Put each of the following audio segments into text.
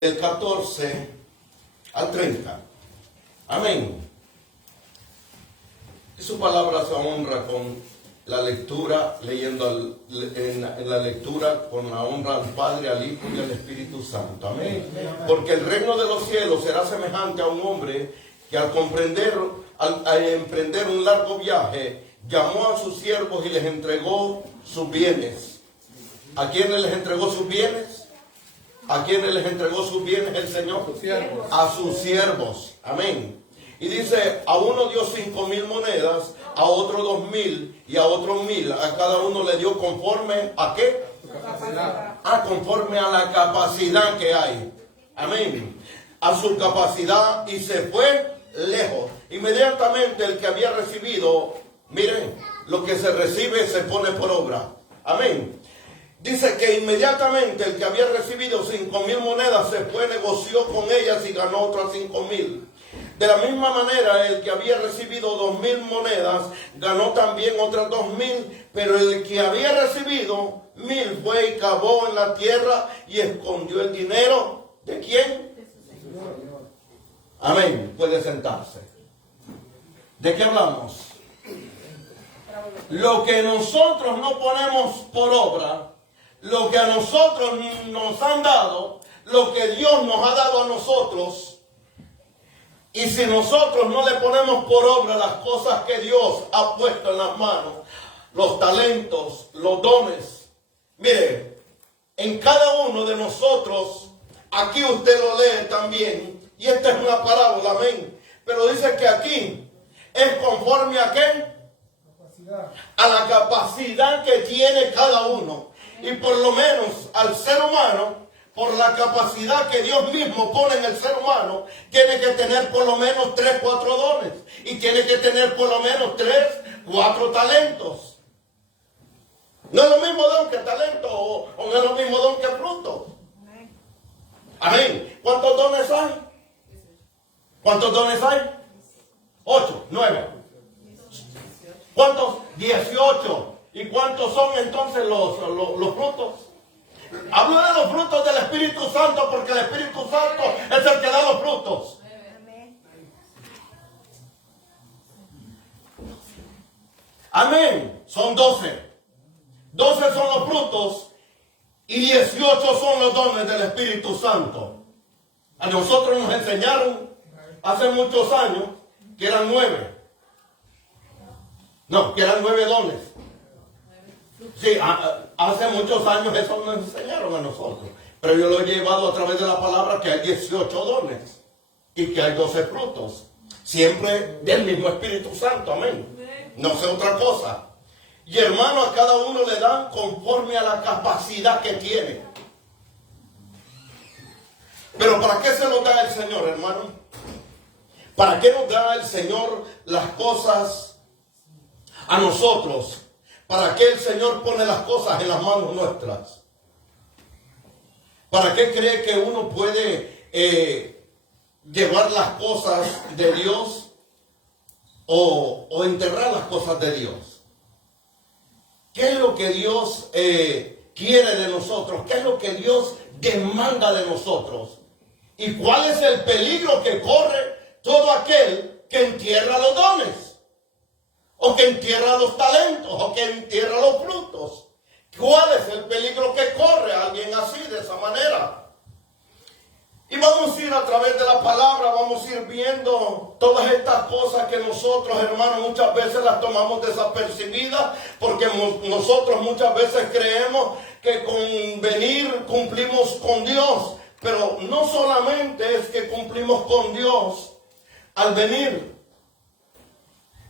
del 14 al 30. Amén. Y su palabra se honra con la lectura, leyendo en la lectura con la honra al Padre, al Hijo y al Espíritu Santo. Amén. Porque el reino de los cielos será semejante a un hombre que al emprender un largo viaje, llamó a sus siervos y les entregó sus bienes. ¿A quiénes les entregó sus bienes? ¿A quiénes les entregó sus bienes el Señor? A sus siervos. Amén. Y dice, a uno dio 5,000 monedas, a otro 2,000 y a otro 1,000. A cada uno le dio conforme a qué? Conforme a la capacidad que hay. Amén. A su capacidad, y se fue lejos. Inmediatamente el que había recibido, miren, lo que se recibe se pone por obra. Amén. Dice que inmediatamente el que había recibido 5,000 monedas se fue, negoció con ellas y ganó otras 5,000. De la misma manera, el que había recibido 2,000 monedas ganó también otras 2,000. Pero el que había recibido 1,000 fue y cavó en la tierra y escondió el dinero. ¿De quién? Amén. Puede sentarse. ¿De qué hablamos? Lo que nosotros no ponemos por obra, lo que a nosotros nos han dado, lo que Dios nos ha dado a nosotros, y si nosotros no le ponemos por obra las cosas que Dios ha puesto en las manos, los talentos, los dones, mire, en cada uno de nosotros, aquí usted lo lee también, y esta es una parábola, amén, pero dice que aquí es conforme a ¿qué? A la capacidad que tiene cada uno. Y por lo menos al ser humano, por la capacidad que Dios mismo pone en el ser humano, tiene que tener por lo menos 3, 4 dones. Y tiene que tener por lo menos 3, 4 talentos. No es lo mismo don que talento, o no es lo mismo don que fruto. Amén. ¿Cuántos dones hay? ¿Cuántos dones hay? 8, 9. ¿Cuántos? 18. ¿Y cuántos son entonces los frutos? Hablo de los frutos del Espíritu Santo, porque el Espíritu Santo es el que da los frutos. Amén. Son 12. 12 son los frutos y 18 son los dones del Espíritu Santo. A nosotros nos enseñaron hace muchos años que eran 9. No, que eran 9 dones. Sí, hace muchos años eso nos enseñaron a nosotros. Pero yo lo he llevado a través de la palabra que hay 18 dones y que hay 12 frutos. Siempre del mismo Espíritu Santo, amén. No sé otra cosa. Y hermano, a cada uno le dan conforme a la capacidad que tiene. Pero ¿para qué se nos da el Señor, hermano? ¿Para qué nos da el Señor las cosas a nosotros? ¿Para qué el Señor pone las cosas en las manos nuestras? ¿Para qué cree que uno puede llevar las cosas de Dios o enterrar las cosas de Dios? ¿Qué es lo que Dios quiere de nosotros? ¿Qué es lo que Dios demanda de nosotros? ¿Y cuál es el peligro que corre todo aquel que entierra los dones? O que entierra los talentos, o que entierra los frutos. ¿Cuál es el peligro que corre alguien así, de esa manera? Y vamos a ir a través de la palabra, vamos a ir viendo todas estas cosas que nosotros, hermanos, muchas veces las tomamos desapercibidas, porque nosotros muchas veces creemos que con venir cumplimos con Dios. Pero no solamente es que cumplimos con Dios al venir,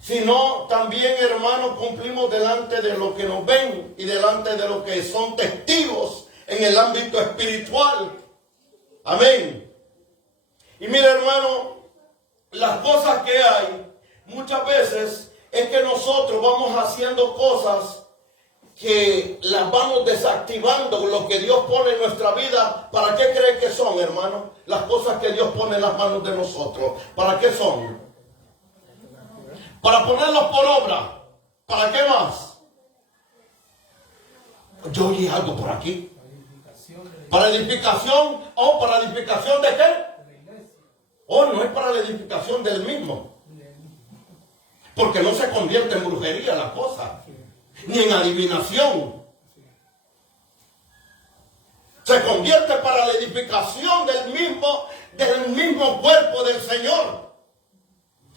sino también, hermanos, cumplimos delante de los que nos ven y delante de los que son testigos en el ámbito espiritual. Amén. Y mira, hermano, las cosas que hay muchas veces es que nosotros vamos haciendo cosas que las vamos desactivando, lo que Dios pone en nuestra vida. ¿Para qué cree que son, hermano? Las cosas que Dios pone en las manos de nosotros. ¿Para qué son? Para ponerlos por obra. ¿Para qué más? Yo oí algo por aquí. ¿Para edificación? ¿O para edificación de qué? ¿O no es para la edificación del mismo? Porque no se convierte en brujería la cosa, ni en adivinación. Se convierte para la edificación del mismo cuerpo del Señor.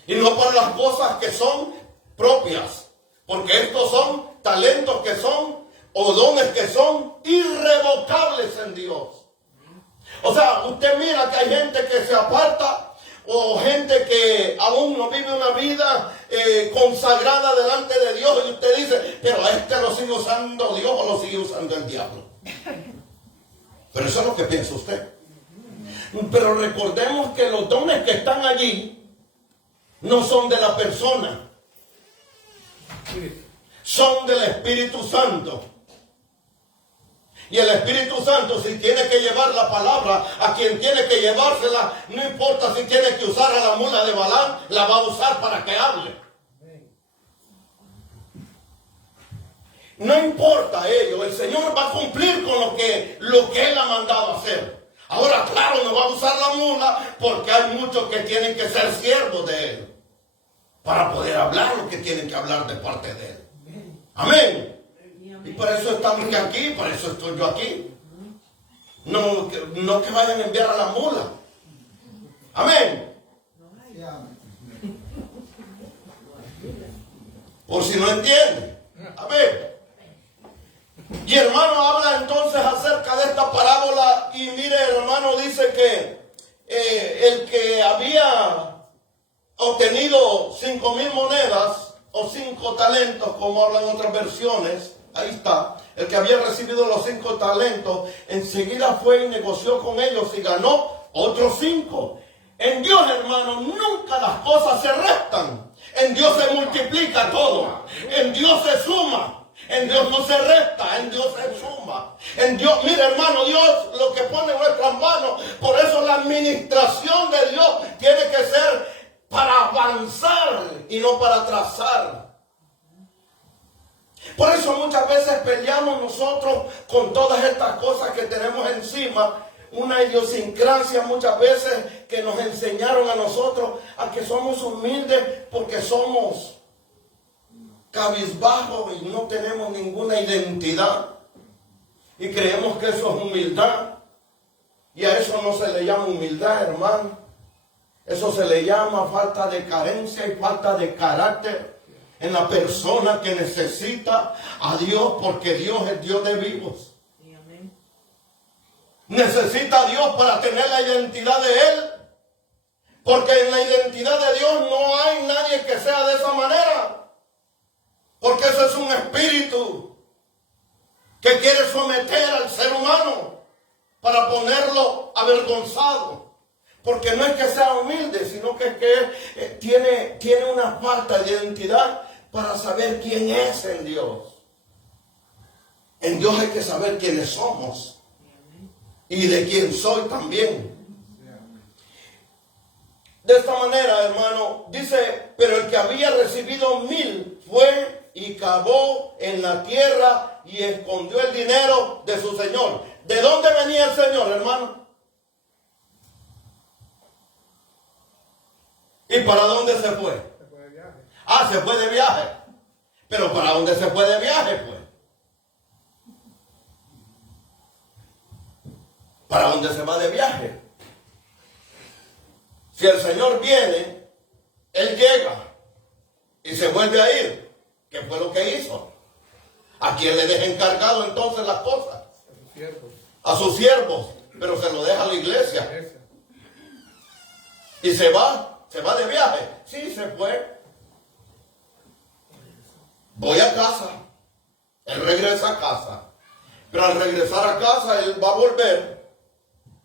Y no para las cosas que son propias. Porque estos son talentos que son, o dones que son irrevocables en Dios. O sea, usted mira que hay gente que se aparta, o gente que aún no vive una vida consagrada delante de Dios, y usted dice, pero a este lo sigue usando Dios o lo sigue usando el diablo. Pero eso es lo que piensa usted. Pero recordemos que los dones que están allí no son de la persona, son del Espíritu Santo. Y el Espíritu Santo, si tiene que llevar la palabra a quien tiene que llevársela, no importa si tiene que usar a la mula de Balaam, la va a usar para que hable. No importa ello, el Señor va a cumplir con lo que Él ha mandado hacer. Ahora, claro, no va a usar la mula porque hay muchos que tienen que ser siervos de Él para poder hablar lo que tienen que hablar de parte de Él. Amén. Y por eso estamos aquí, por eso estoy yo aquí. No que vayan a enviar a la mula. Amén. Por si no entienden. Amén. Y hermano habla entonces acerca de esta parábola. Y mire, hermano, dice que el que había obtenido 5,000 monedas o 5 talentos, como hablan otras versiones, ahí está, el que había recibido los 5 talentos, enseguida fue y negoció con ellos y ganó otros 5. En Dios, hermano, nunca las cosas se restan. En Dios se multiplica todo. En Dios se suma. En Dios no se resta, en Dios se suma. En Dios, mire hermano, Dios lo que pone en nuestras manos. Por eso la administración de Dios tiene que ser para avanzar y no para atrasar. Por eso muchas veces peleamos nosotros con todas estas cosas que tenemos encima. Una idiosincrasia muchas veces que nos enseñaron a nosotros a que somos humildes porque somos cabizbajos y no tenemos ninguna identidad. Y creemos que eso es humildad. Y a eso no se le llama humildad, hermano. Eso se le llama falta de carencia y falta de carácter en la persona que necesita a Dios, porque Dios es Dios de vivos. Necesita a Dios para tener la identidad de Él, porque en la identidad de Dios no hay nadie que sea de esa manera, porque ese es un espíritu que quiere someter al ser humano para ponerlo avergonzado. Porque no es que sea humilde, sino que es que tiene una falta de identidad para saber quién es en Dios. En Dios hay que saber quiénes somos y de quién soy también. De esta manera, hermano, dice, pero el que había recibido 1,000 fue y cavó en la tierra y escondió el dinero de su señor. ¿De dónde venía el Señor, hermano? ¿Y para dónde se fue? Se fue de viaje. Ah, se fue de viaje. ¿Pero para dónde se fue de viaje, pues? ¿Para dónde se va de viaje? Si el Señor viene, Él llega y se vuelve a ir. ¿Qué fue lo que hizo? ¿A quién le deja encargado entonces las cosas? A sus siervos. A sus siervos, pero se lo deja a la iglesia. Y se va de viaje. Sí, se fue. Voy a casa. Él regresa a casa. Pero al regresar a casa, él va a volver.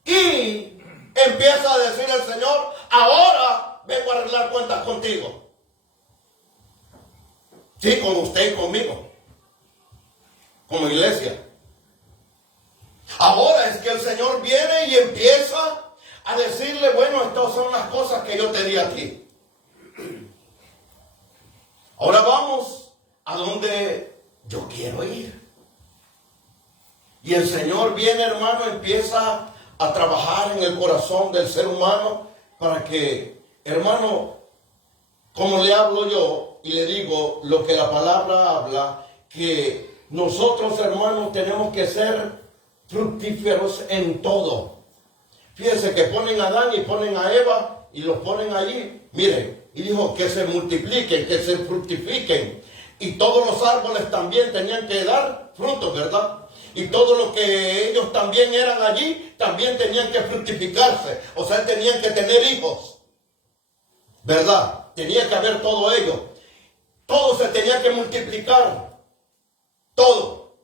Y empieza a decir el Señor, ahora vengo a arreglar cuentas contigo. Sí, con usted y conmigo. Como iglesia. Ahora es que el Señor viene y empieza a decirle, bueno, estas son las cosas que yo te di a ti. Ahora vamos a donde yo quiero ir. Y el Señor viene, hermano, empieza a trabajar en el corazón del ser humano para que, hermano, como le hablo yo y le digo lo que la palabra habla, que nosotros, hermanos, tenemos que ser fructíferos en todo. Fíjense que ponen a Adán y ponen a Eva y los ponen allí. Miren, y dijo que se multipliquen, que se fructifiquen. Y todos los árboles también tenían que dar frutos, ¿verdad? Y todo lo que ellos también eran allí, también tenían que fructificarse. O sea, tenían que tener hijos, ¿verdad? Tenía que haber todo ello. Todo se tenía que multiplicar. Todo.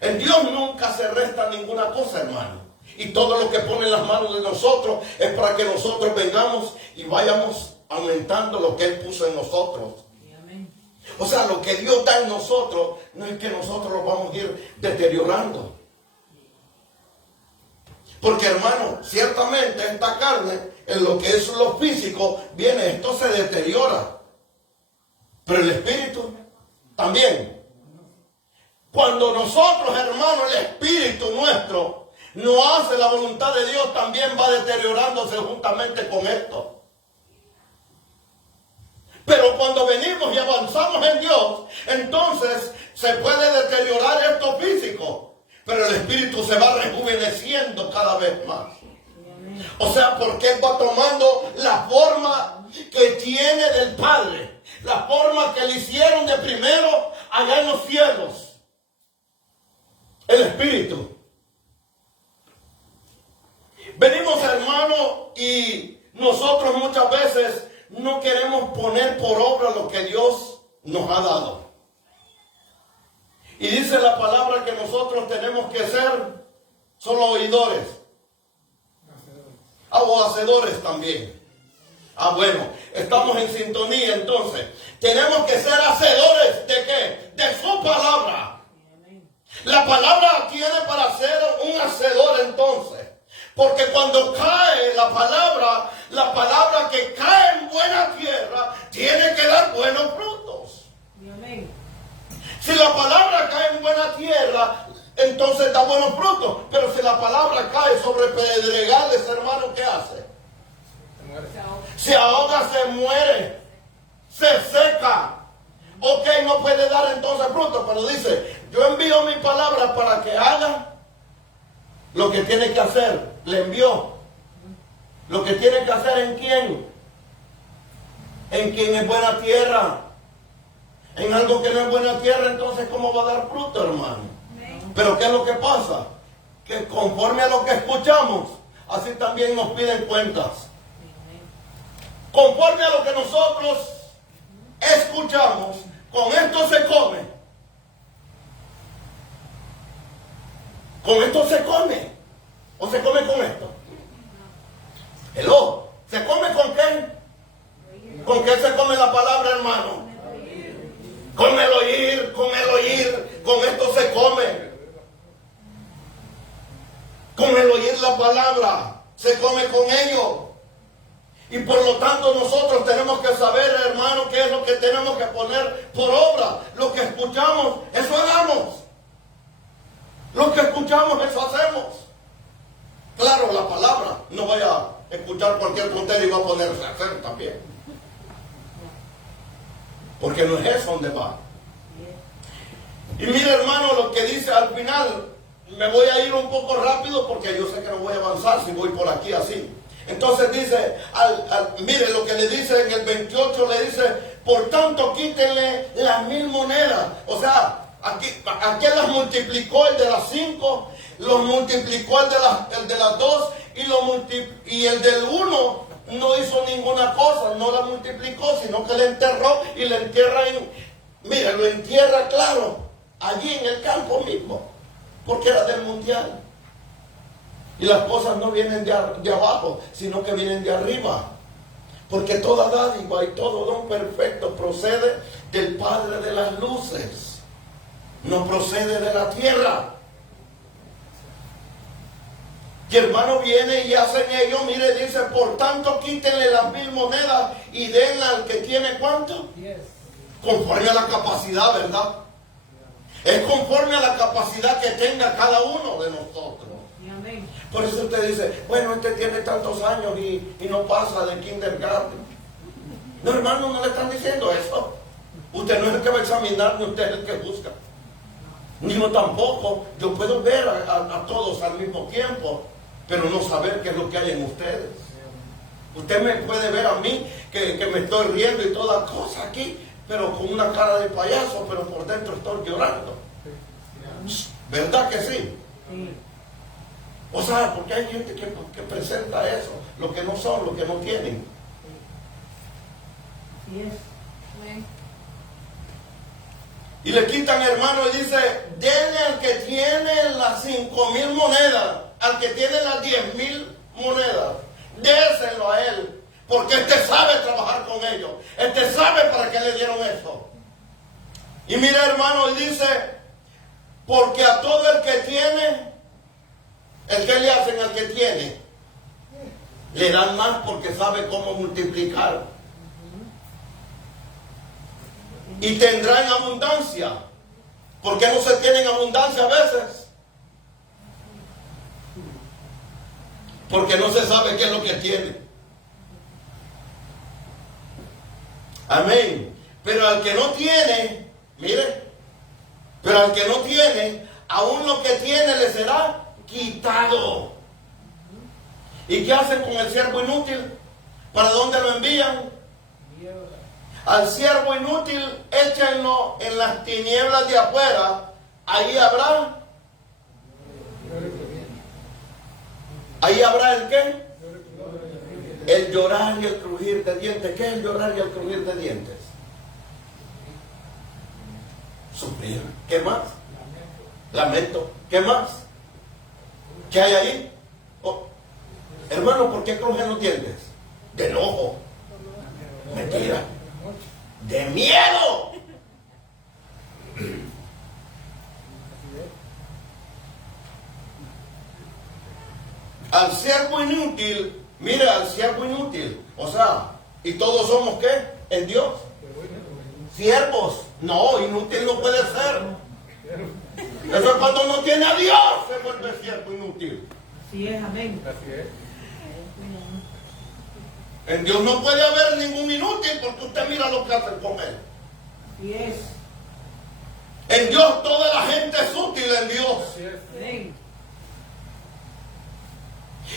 En Dios nunca se resta ninguna cosa, hermano. Y todo lo que pone en las manos de nosotros es para que nosotros vengamos y vayamos aumentando lo que Él puso en nosotros. O sea, lo que Dios da en nosotros no es que nosotros lo vamos a ir deteriorando. Porque, hermano, ciertamente esta carne, en lo que es lo físico, viene, esto se deteriora. Pero el espíritu también. Cuando nosotros, hermano, el espíritu nuestro no hace la voluntad de Dios, también va deteriorándose juntamente con esto. Pero cuando venimos y avanzamos en Dios, entonces se puede deteriorar esto físico, pero el espíritu se va rejuveneciendo cada vez más. O sea, porque Él va tomando la forma que tiene del Padre, la forma que le hicieron de primero allá en los cielos. El espíritu. Venimos, hermano, y nosotros muchas veces no queremos poner por obra lo que Dios nos ha dado. Y dice la palabra que nosotros tenemos que ser solo oidores. O hacedores también. Bueno, estamos en sintonía entonces. Tenemos que ser hacedores ¿de qué? De su palabra. La palabra tiene para ser un hacedor entonces. Porque cuando cae la palabra que cae en buena tierra, tiene que dar buenos frutos. Amén. Si la palabra cae en buena tierra, entonces da buenos frutos. Pero si la palabra cae sobre pedregales, hermano, ¿qué hace? Se ahoga, se muere, se seca. Ok, no puede dar entonces frutos, pero dice, yo envío mi palabra para que haga lo que tiene que hacer. Le envió. Lo que tiene que hacer ¿en quién? En quien es buena tierra. En algo que no es buena tierra, entonces ¿cómo va a dar fruto, hermano? Pero ¿qué es lo que pasa? Que conforme a lo que escuchamos, así también nos piden cuentas. Conforme a lo que nosotros escuchamos, con esto se come. Con esto se come. ¿O se come con esto? Hello. ¿Se come con qué? ¿Con qué se come la palabra, hermano? Con el oír, con el oír. Con esto se come. Con el oír la palabra. Se come con ello. Y por lo tanto nosotros tenemos que saber, hermano, qué es lo que tenemos que poner por obra. Lo que escuchamos, eso hagamos. Lo que escuchamos, eso hacemos. Claro, la palabra, no vaya a escuchar cualquier tontería y va a ponerse a hacer también. Porque no es eso donde va. Y mire, hermano, lo que dice al final, me voy a ir un poco rápido porque yo sé que no voy a avanzar si voy por aquí así. Entonces dice, mire lo que le dice en el 28, le dice, por tanto quítenle las 1000 monedas. O sea, aquí las multiplicó el de las 5, los multiplicó el de las 2 y el del 1 no hizo ninguna cosa, no la multiplicó, sino que la enterró y la entierra mire, lo entierra, claro, allí en el campo mismo, porque era del mundial. Y las cosas no vienen de abajo, sino que vienen de arriba. Porque toda dádiva y todo don perfecto procede del Padre de las luces. No procede de la tierra. Y hermano viene y hacen ello, mire, dice, por tanto quítenle las 1000 monedas y denle al que tiene ¿cuánto? 10. Conforme a la capacidad, ¿verdad? Es conforme a la capacidad que tenga cada uno de nosotros. Por eso usted dice, bueno, este tiene tantos años y no pasa de kindergarten. No, hermano, no le están diciendo eso. Usted no es el que va a examinar, ni usted es el que juzga. Ni yo tampoco. Yo puedo ver a todos al mismo tiempo, pero no saber qué es lo que hay en ustedes. Usted me puede ver a mí que me estoy riendo y toda cosa aquí, pero con una cara de payaso, pero por dentro estoy llorando. ¿Verdad que sí? O sea, porque hay gente que presenta eso, lo que no son, lo que no tienen. Y le quitan, hermano, y dice, denle al que tiene las 5,000 monedas, al que tiene las 10,000 monedas, déselo a él, porque este sabe trabajar con ellos, este sabe para qué le dieron eso. Y mira, hermano, y dice, porque a todo el que tiene, ¿el que le hacen al que tiene? Le dan más porque sabe cómo multiplicar. Y tendrá en abundancia. ¿Por qué no se tiene en abundancia a veces? Porque no se sabe qué es lo que tiene. Amén. Pero al que no tiene, mire, pero al que no tiene, aún lo que tiene le será quitado. ¿Y qué hacen con el siervo inútil? ¿Para dónde lo envían? Al siervo inútil, échenlo en las tinieblas de afuera. Ahí habrá el ¿qué? El llorar y el crujir de dientes. ¿Qué es el llorar y el crujir de dientes? Sufrir. ¿Qué más? Lamento. ¿Qué más? ¿Qué hay ahí? Oh. Hermano, ¿por qué crujen los dientes? De enojo. Mentira. De miedo. Al siervo inútil, mira, al siervo inútil, o sea, ¿y todos somos qué? En Dios. Siervos. No, inútil no puede ser. Eso es cuando no tiene a Dios, se vuelve siervo inútil. Así es, amén. Así es. En Dios no puede haber ningún inútil porque usted mira lo que hacen con él. Así es. En Dios toda la gente es útil en Dios. Así es. Amén.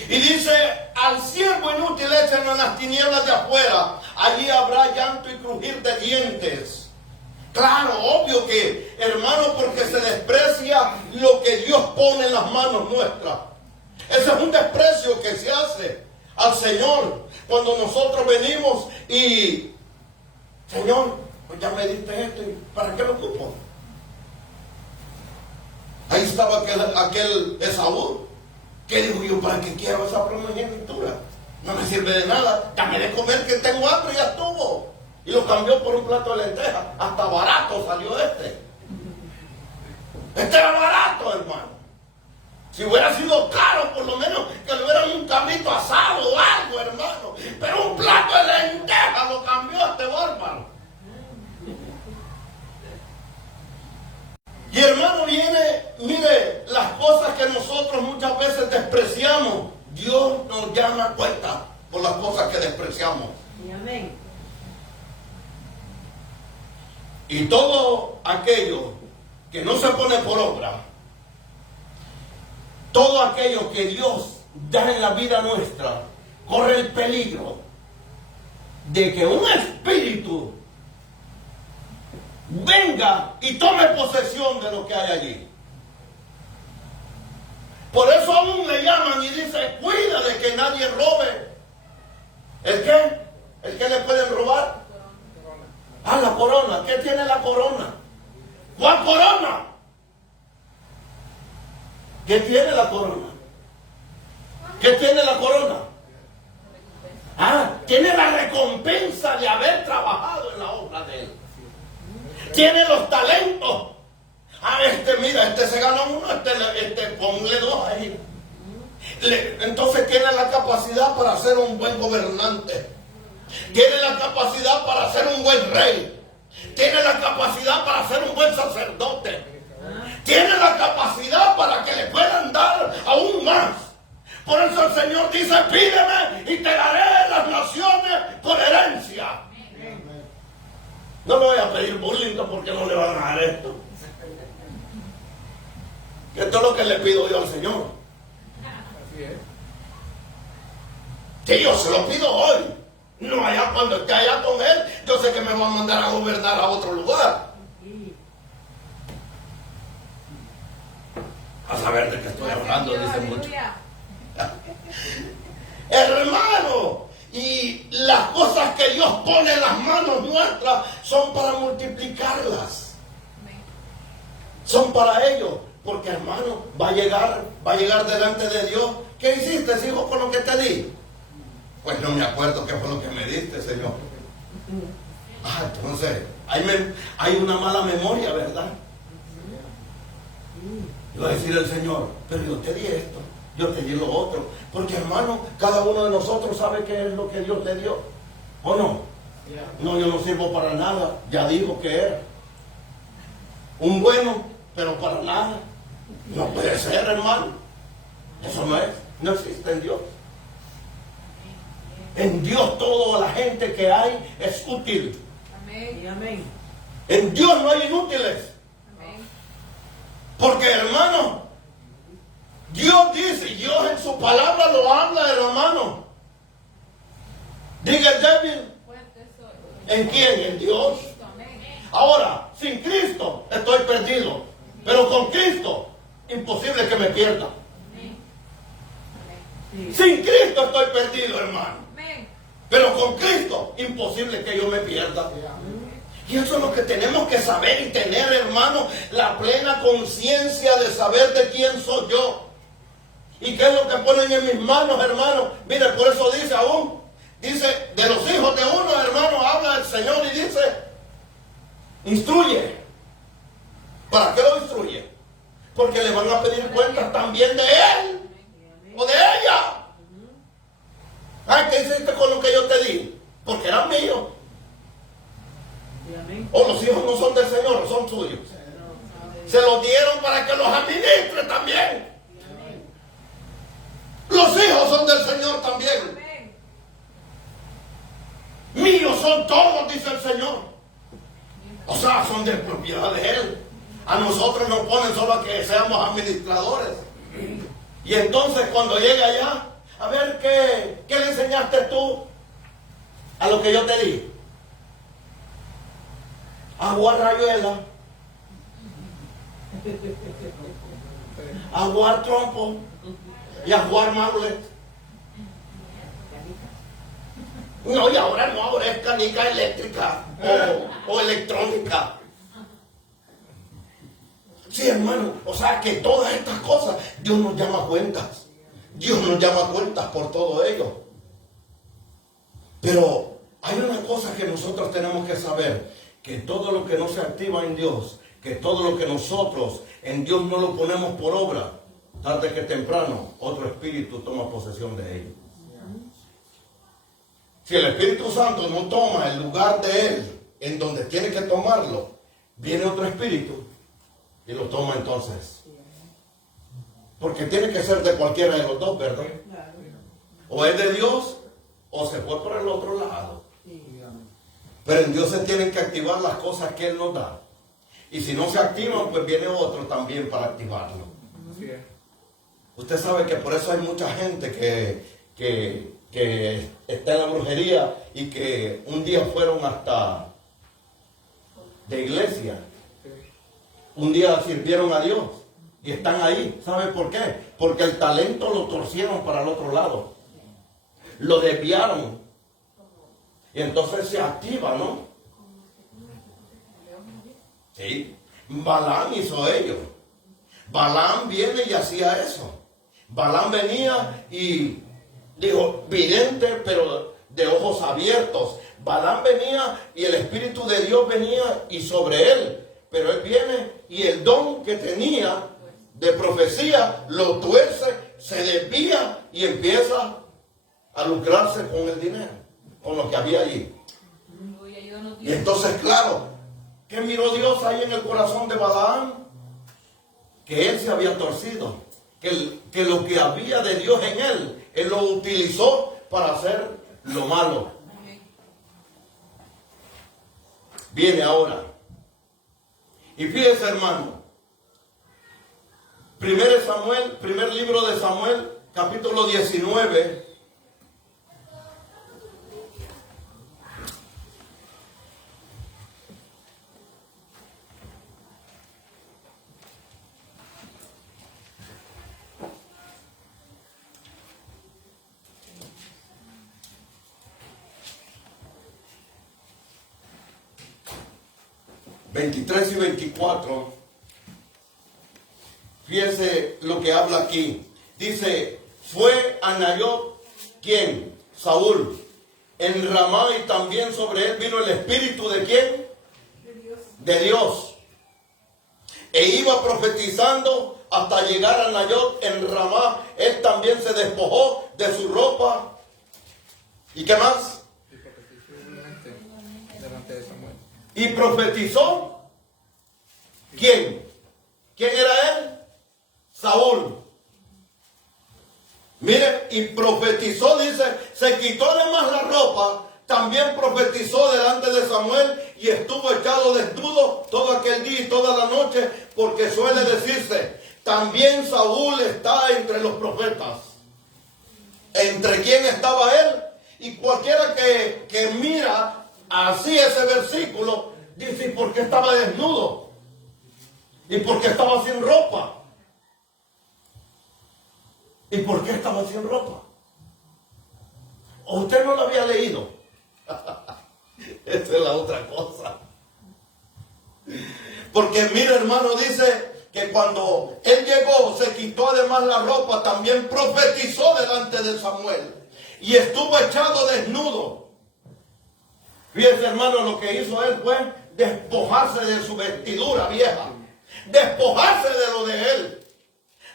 Y dice, al siervo inútil échenlo en las tinieblas de afuera. Allí habrá llanto y crujir de dientes. Claro, obvio que, hermano, porque se desprecia lo que Dios pone en las manos nuestras. Ese es un desprecio que se hace al Señor cuando nosotros venimos y, Señor, pues ya me diste esto, ¿para qué lo ocupo? Ahí estaba aquel Esaú, que dijo yo, ¿para qué quiero esa primogenitura? No me sirve de nada, dame de comer que tengo hambre y ya estuvo. Y lo cambió por un plato de lentejas, hasta barato salió este. Este era barato, hermano. Si hubiera sido caro, por lo menos que le hubieran un cabrito asado o algo, hermano. Pero un plato de lentejas lo cambió este bárbaro. Y hermano, viene, mire, las cosas que nosotros muchas veces despreciamos, Dios nos llama a cuenta por las cosas que despreciamos. Y amén. Y todo aquello que no se pone por obra, todo aquello que Dios da en la vida nuestra, corre el peligro de que un espíritu venga y tome posesión de lo que hay allí. Por eso aún le llaman y dice, cuida de que nadie robe. ¿El qué? ¿El qué le pueden robar? Ah, la corona. ¿Qué tiene la corona? ¿Cuál corona? ¿Qué tiene la corona? ¿Qué tiene la corona? Ah, tiene la recompensa de haber trabajado en la obra de él. Tiene los talentos. Ah, mira, se ganó uno, ponle dos ahí. Entonces tiene la capacidad para ser un buen gobernante. Tiene la capacidad para ser un buen rey. Tiene la capacidad para ser un buen sacerdote. tiene la capacidad para que le puedan dar aún más. Por eso el Señor dice, pídeme y te daré las naciones por herencia. No le voy a pedir Burlington porque no le van a dar esto. Esto es lo que le pido yo al Señor. Que yo se lo pido hoy. No allá cuando esté allá con Él. Yo sé que me va a mandar a gobernar a otro lugar. A saber de qué estoy hablando, dice mucho. Hermano, y las cosas que Dios pone en las manos nuestras son para multiplicarlas. Son para ellos. Porque hermano, va a llegar delante de Dios. ¿Qué hiciste, hijo, con lo que te di? Pues no me acuerdo qué fue lo que me diste, Señor. Entonces, hay una mala memoria, ¿verdad? Y va a decir el Señor, pero yo te di esto, yo te di lo otro. Porque hermano, cada uno de nosotros sabe qué es lo que Dios le dio. ¿O no? No, yo no sirvo para nada. Ya dijo que era un bueno, pero para nada. No puede ser, hermano. Eso no existe en Dios. En Dios toda la gente que hay es útil. Amén. En Dios no hay inútiles. Amén. Porque hermano, Dios dice, Dios en su palabra lo habla, hermano. Diga el débil. ¿En quién? En Dios. Ahora, sin Cristo estoy perdido. Pero con Cristo, imposible que me pierda. Sin Cristo estoy perdido, hermano. Pero con Cristo, imposible que yo me pierda. Y eso es lo que tenemos que saber y tener, hermano, la plena conciencia de saber de quién soy yo. Y qué es lo que ponen en mis manos, hermano. Mire, por eso dice, de los hijos de uno, hermano, habla el Señor y dice, instruye. ¿Para qué lo instruye? Porque le van a pedir cuentas también de él o de ella. ¿Qué hiciste con lo que yo te di? Porque eran míos. O los hijos no son del Señor, son suyos. Se los dieron para que los administre también. Los hijos son del Señor también. Míos son todos, dice el Señor. O sea, son de propiedad de Él. A nosotros nos ponen solo a que seamos administradores. Y entonces cuando llegue allá, a ver qué le enseñaste tú a lo que yo te di. A jugar rayuela, a jugar trompo y a jugar maglet. No, y ahora no, ahora es canica eléctrica o electrónica. Sí, hermano, o sea que todas estas cosas, Dios nos llama cuentas. Dios nos llama cuentas por todo ello. Pero hay una cosa que nosotros tenemos que saber, que todo lo que no se activa en Dios, que todo lo que nosotros en Dios no lo ponemos por obra, tarde que temprano, otro espíritu toma posesión de ello. Si el Espíritu Santo no toma el lugar de Él, en donde tiene que tomarlo, viene otro espíritu y lo toma entonces. Porque tiene que ser de cualquiera de los dos, ¿verdad? O es de Dios o se fue por el otro lado. Pero en Dios se tienen que activar las cosas que Él nos da. Y si no se activan, pues viene otro también para activarlo. Usted sabe que por eso hay mucha gente que está en la brujería y que un día fueron hasta de iglesia. Un día sirvieron a Dios y están ahí. ¿Sabe por qué? Porque el talento lo torcieron para el otro lado. Lo desviaron. Y entonces se activa, ¿no? Sí. Balaam hizo ello. Balaam viene y hacía eso. Balaam venía y dijo, vidente, pero de ojos abiertos. Balaam venía y el Espíritu de Dios venía y sobre él. Pero él viene y el don que tenía de profecía lo tuerce, se desvía y empieza a lucrarse con el dinero, con lo que había allí. Y entonces, claro, ¿qué miró Dios ahí en el corazón de Balaam? que él se había torcido, que lo que había de Dios en él lo utilizó para hacer lo malo. Viene ahora. Y fíjese, hermano, primer libro de Samuel, capítulo 19. ...23 y 24... Fíjense lo que habla aquí. Dice, fue a Nayot, ¿quién? Saúl. En Ramá, y también sobre él vino el espíritu de ¿quién? De Dios. E iba profetizando hasta llegar a Nayot en Ramá. Él también se despojó de su ropa. ¿Y qué más? Delante de Samuel. Y profetizó. ¿Quién? ¿Quién era él? Saúl. Mire, y profetizó, dice, se quitó además la ropa, también profetizó delante de Samuel y estuvo echado desnudo todo aquel día y toda la noche, porque suele decirse, también Saúl está entre los profetas. ¿Entre quién estaba él? Y cualquiera que mira así ese versículo, dice, ¿y por qué estaba desnudo? ¿Y por qué estaba sin ropa? ¿Y por qué estaba sin ropa? ¿O usted no lo había leído? Esa es la otra cosa. Porque mira, hermano, dice que cuando él llegó, se quitó además la ropa, también profetizó delante de Samuel. Y estuvo echado desnudo. Fíjese, hermano, lo que hizo él fue despojarse de su vestidura vieja. Despojarse de lo de él.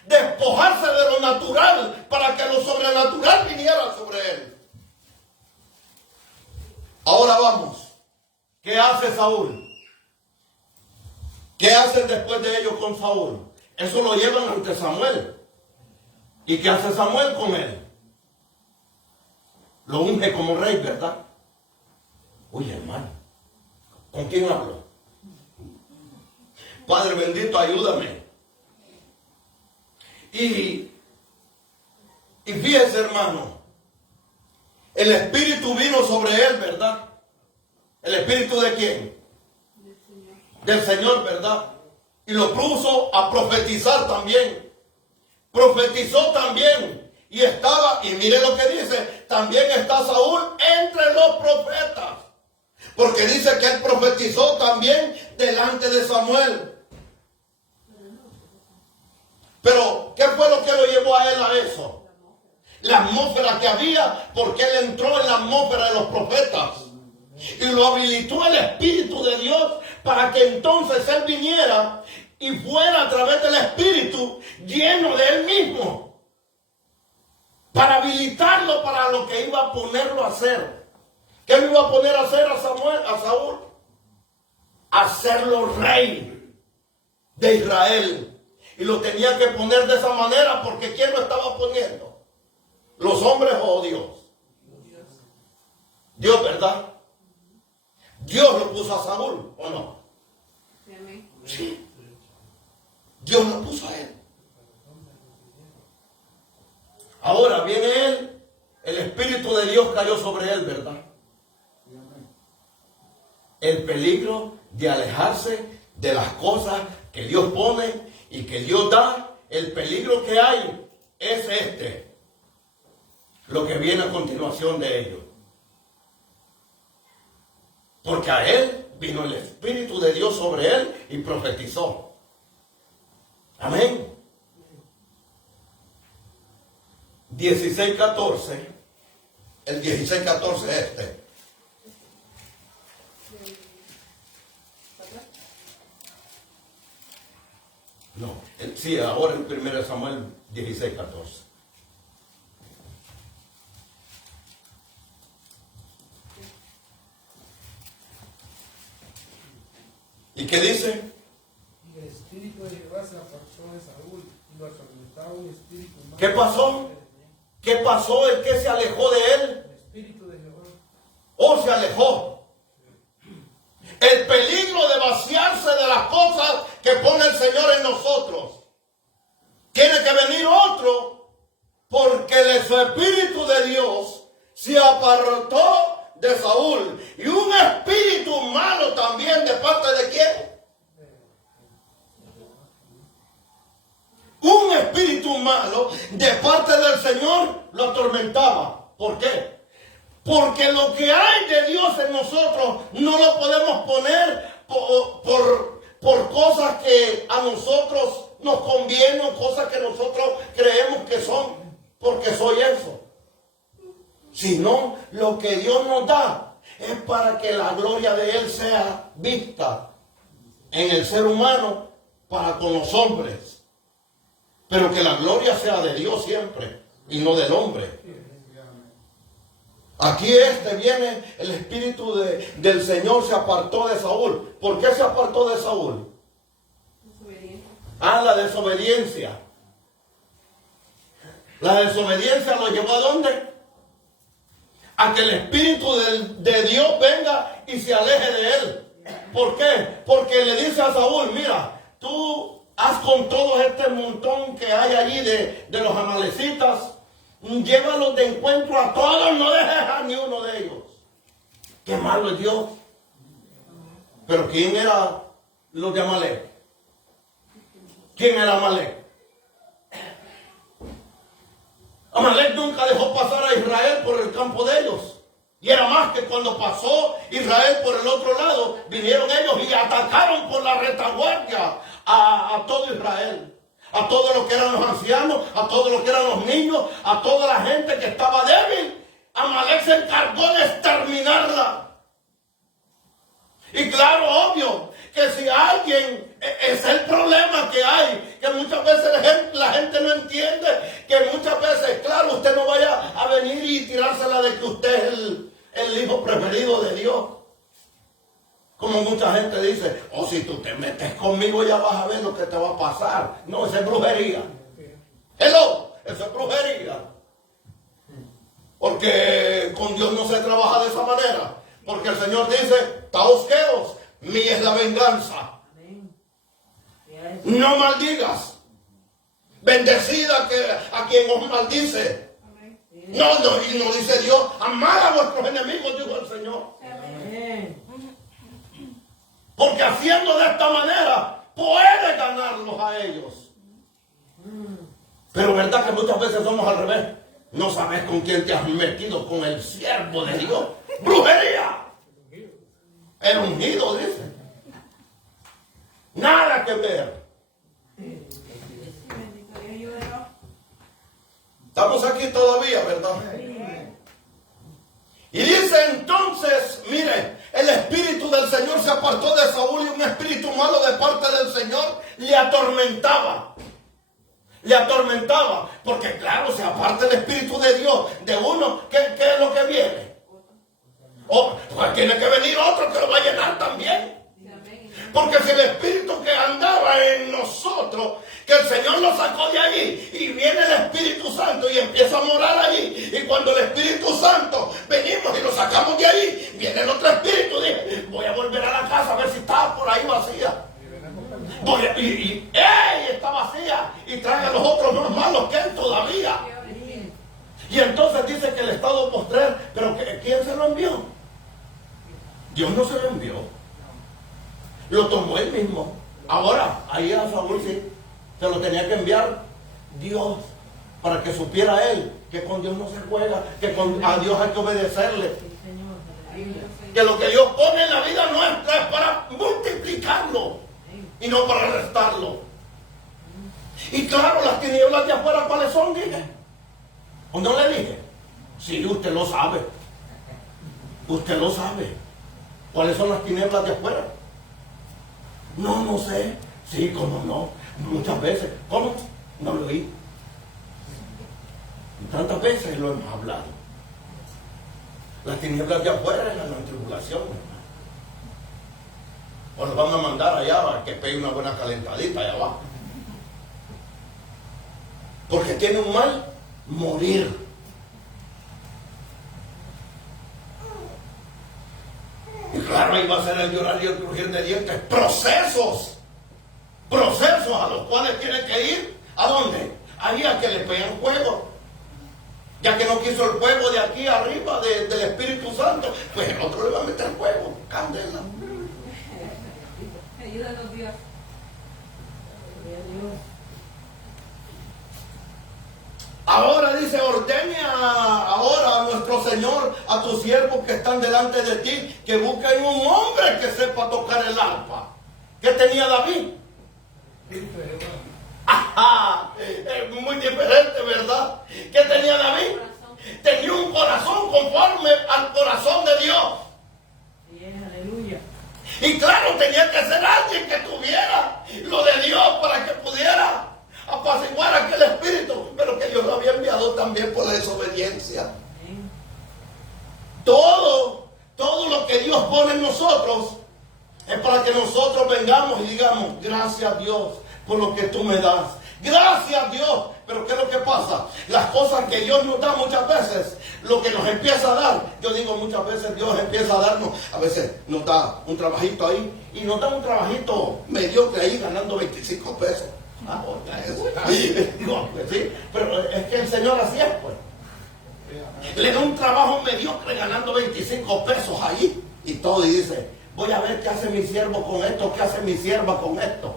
Despojarse de lo natural para que lo sobrenatural viniera sobre él. Ahora vamos. ¿Qué hace Saúl? ¿Qué hacen después de ellos con Saúl? Eso lo llevan ante Samuel. ¿Y qué hace Samuel con él? Lo unge como rey, ¿verdad? Oye, hermano, ¿con quién hablo? Padre bendito, ayúdame. Y fíjese, hermano, el Espíritu vino sobre él, ¿verdad? ¿El Espíritu de quién? Del Señor, ¿verdad? Y lo puso a profetizar también. Profetizó también. Y estaba, y mire lo que dice, también está Saúl entre los profetas. Porque dice que él profetizó también delante de Samuel. Pero, ¿qué fue lo que lo llevó a él a eso? La atmósfera que había, porque él entró en la atmósfera de los profetas. Y lo habilitó el Espíritu de Dios para que entonces él viniera y fuera a través del Espíritu lleno de él mismo. Para habilitarlo para lo que iba a ponerlo a hacer. ¿Qué le iba a poner a hacer a Saúl? Hacerlo rey de Israel. Y lo tenía que poner de esa manera porque ¿quién lo estaba poniendo? ¿Los hombres o Dios? Dios, ¿verdad? Dios lo puso a Saúl, ¿o no? Sí. Dios lo puso a él. Ahora viene él, el Espíritu de Dios cayó sobre él, ¿verdad? El peligro de alejarse de las cosas que Dios pone y que Dios da, el peligro que hay es lo que viene a continuación de ello. Porque a él vino el Espíritu de Dios sobre él y profetizó. Amén. 16:14. El 16:14 es No, sí, ahora el 1 Samuel 16:14. ¿Y qué dice? Y el espíritu de Jehová se apartó de ¿Qué pasó? ¿Qué pasó? ¿El que se alejó de él? ¿O se alejó? El peligro de vaciarse de las cosas que pone el Señor en nosotros. Tiene que venir otro, porque el Espíritu de Dios se apartó de Saúl. Y un espíritu malo también, ¿de parte de quién? Un espíritu malo de parte del Señor lo atormentaba. ¿Por qué? Porque lo que hay de Dios en nosotros no lo podemos poner por cosas que a nosotros nos convienen, o cosas que nosotros creemos que son, porque soy eso. Sino lo que Dios nos da es para que la gloria de Él sea vista en el ser humano para con los hombres. Pero que la gloria sea de Dios siempre y no del hombre. Aquí viene el espíritu del Señor, se apartó de Saúl. ¿Por qué se apartó de Saúl? La desobediencia. La desobediencia lo llevó ¿a dónde? A que el espíritu de Dios venga y se aleje de él. ¿Por qué? Porque le dice a Saúl, mira, tú haz con todo este montón que hay allí de los amalecitas, llévalos de encuentro a todos, no dejes a ni uno de ellos. Qué malo es Dios. Pero ¿quién era los de Amalek? ¿Quién era Amalek? Amalek nunca dejó pasar a Israel por el campo de ellos. Y era más que cuando pasó Israel por el otro lado, vinieron ellos y atacaron por la retaguardia a todo Israel. A todos los que eran los ancianos, a todos los que eran los niños, a toda la gente que estaba débil. Amalek se encargó de exterminarla. Y claro, obvio, que si alguien, es el problema que hay, que muchas veces la gente no entiende, que muchas veces, claro, usted no vaya a venir y tirársela de que usted es el hijo preferido de Dios. Como mucha gente dice, si tú te metes conmigo ya vas a ver lo que te va a pasar. No, eso es brujería. Hello, eso es brujería. Porque con Dios no se trabaja de esa manera. Porque el Señor dice, taosqueos, mía es la venganza. No maldigas. Bendecida a quien os maldice. No, y no dice Dios, amad a vuestros enemigos, dijo el Señor. Porque haciendo de esta manera puede ganarlos a ellos. Pero verdad que muchas veces somos al revés. No sabes con quién te has metido, con el siervo de Dios. ¡Brujería! El ungido, dice. Nada que ver. Estamos aquí todavía, ¿verdad? Y dice entonces, mire, el espíritu del Señor se apartó de Saúl y un espíritu malo de parte del Señor le atormentaba. Le atormentaba. Porque claro, se aparta el espíritu de Dios de uno, ¿qué es lo que viene? Pues tiene que venir otro que lo va a llenar también. Porque si el espíritu que andaba en nosotros, que el Señor lo sacó de allí, y viene el Espíritu Santo y empieza a morar allí, y cuando el Espíritu Santo venimos y lo sacamos de allí, viene el otro espíritu, dice, voy a volver a la casa a ver si está por ahí vacía. Está vacía, y trae a los otros más malos que él todavía. Y entonces dice que el estado postrer, pero ¿quién se lo envió? Dios no se lo envió. Lo tomó él mismo. Ahora, ahí a Saúl sí, se lo tenía que enviar Dios, para que supiera él que con Dios no se juega, que a Dios hay que obedecerle. Que lo que Dios pone en la vida nuestra es para multiplicarlo y no para restarlo. Y claro, las tinieblas de afuera, ¿cuáles son? Dije. ¿O no le dije? Sí, usted lo sabe. Usted lo sabe. ¿Cuáles son las tinieblas de afuera? No sé. Sí, cómo no. Muchas veces. ¿Cómo? No lo oí. Tantas veces lo hemos hablado. Las tinieblas de afuera es la gran tribulación. O nos van a mandar allá a que pegue una buena calentadita allá abajo. Porque tiene un mal morir. Y claro, ahí va a ser el llorar y el crujir de dientes. Procesos a los cuales tiene que ir. ¿A dónde? Ahí a que le pegan fuego. Ya que no quiso el fuego de aquí arriba del Espíritu Santo, pues el otro le va a meter fuego, candela. Ayúdanos, Dios. Ahora dice, ordene ahora a nuestro Señor, a tus siervos que están delante de ti, que busquen un hombre que sepa tocar el arpa. ¿Qué tenía David? Ajá, es muy diferente, ¿verdad? ¿Qué tenía David? Tenía un corazón conforme al corazón de Dios. Bien, aleluya. Y claro, tenía que ser alguien que tuviera lo de Dios para que pudiera apaciguar aquel espíritu, pero que Dios lo había enviado también por la desobediencia. Amén. Todo lo que Dios pone en nosotros es para que nosotros vengamos y digamos, gracias Dios por lo que tú me das. Gracias Dios. Pero ¿qué es lo que pasa? Las cosas que Dios nos da muchas veces, lo que nos empieza a dar, yo digo muchas veces Dios empieza a darnos, a veces nos da un trabajito ahí, y nos da un trabajito mediocre ahí ganando 25 pesos. Ah, eso. No, pues sí, pero es que el Señor así es, pues. Le da un trabajo mediocre ganando 25 pesos ahí, y todo, y dice, voy a ver qué hace mi siervo con esto, qué hace mi sierva con esto.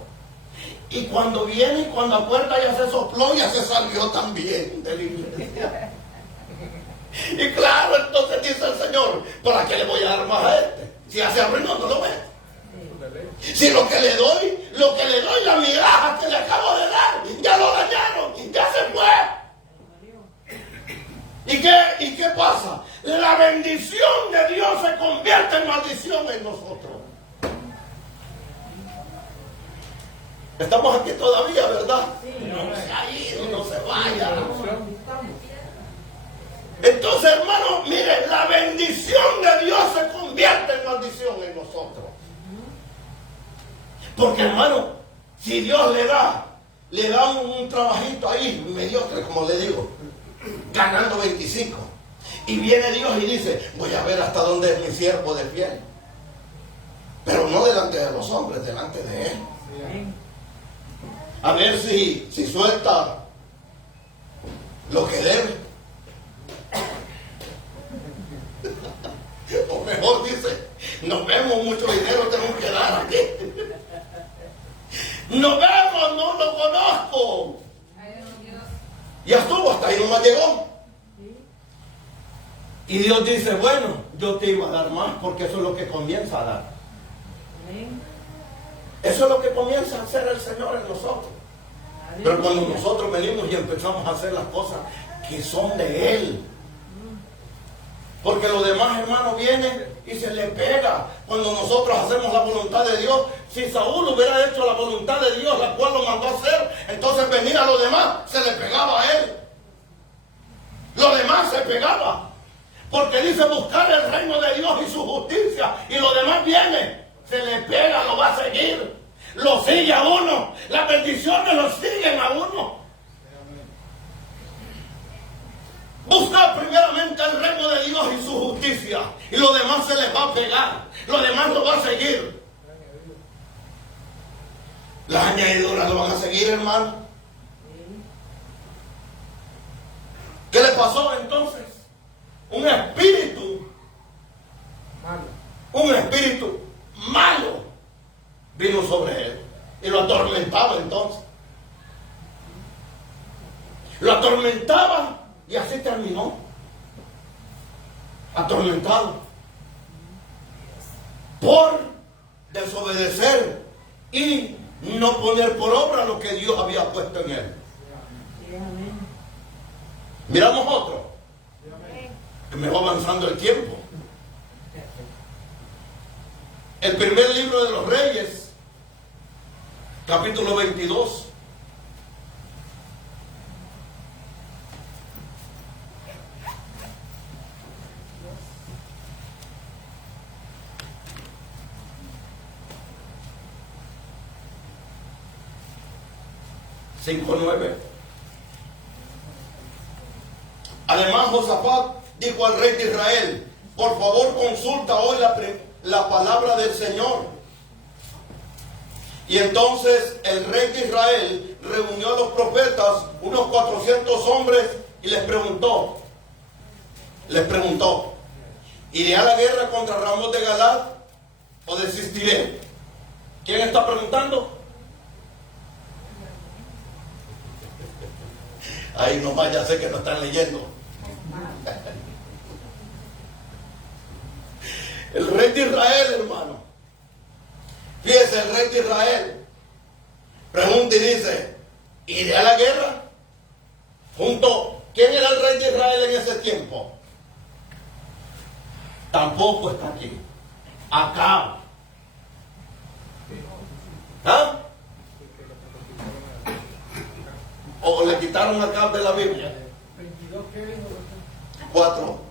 Y cuando viene y cuando acuerda ya se sopló, ya se salió también de la iglesia. Y claro, entonces dice el Señor, ¿para qué le voy a dar más a este? Si ya se arruinó, no lo ve. Si lo que le doy, la migaja que le acabo de dar, ya lo dañaron, ya se fue. ¿Y qué pasa? La bendición de Dios se convierte en maldición en nosotros. Estamos aquí todavía, ¿verdad? Sí. No se ha ido, no se vaya. Entonces, hermano, mire, la bendición de Dios se convierte en maldición en nosotros. Porque, hermano, si Dios le da un trabajito ahí, mediocre, como le digo, ganando 25, y viene Dios y dice, voy a ver hasta dónde es mi siervo de fiel. Pero no delante de los hombres, delante de Él. Amén. A ver si suelta lo que debe. O mejor dice, nos vemos, mucho dinero tenemos que dar aquí. Nos vemos, no lo conozco. Ayúdanos, Dios. Ya estuvo, hasta ahí nomás llegó. Y Dios dice, bueno, yo te iba a dar más porque eso es lo que comienza a dar. Amén. Eso es lo que comienza a hacer el Señor en nosotros. Pero cuando nosotros venimos y empezamos a hacer las cosas que son de Él. Porque los demás hermanos vienen y se le pega cuando nosotros hacemos la voluntad de Dios. Si Saúl hubiera hecho la voluntad de Dios, la cual lo mandó a hacer, entonces venía a los demás, se le pegaba a él. Los demás se pegaba. Porque dice buscar el reino de Dios y su justicia. Y los demás vienen, se le pega, lo va a seguir. Lo sigue a uno. Las bendiciones lo siguen a uno. Busca primeramente el reino de Dios y su justicia. Y lo demás se les va a pegar. Lo demás lo va a seguir. Las añadiduras lo van a seguir, hermano. ¿Qué le pasó entonces? Un espíritu malo vino sobre él y lo atormentaba entonces. Lo atormentaba y así terminó. Atormentado por desobedecer y no poner por obra lo que Dios había puesto en él. Miramos otro. Que me va avanzando el tiempo. El primer libro de los Reyes, capítulo 22. Cinco, 9. Además, Josafat dijo al rey de Israel: por favor, consulta hoy la palabra del Señor. Y entonces el rey de Israel reunió a los profetas, unos 400 hombres, y les preguntó, ¿iré a la guerra contra Ramón de Galad o desistiré? ¿Quién está preguntando? Ahí nomás ya sé que no están leyendo. El rey de Israel, hermano. Fíjese, el rey de Israel pregunta y dice: ¿iré a la guerra? ¿Quién era el rey de Israel en ese tiempo? Tampoco está aquí. Acab. ¿Ah? ¿O le quitaron a Acab de la Biblia? 4.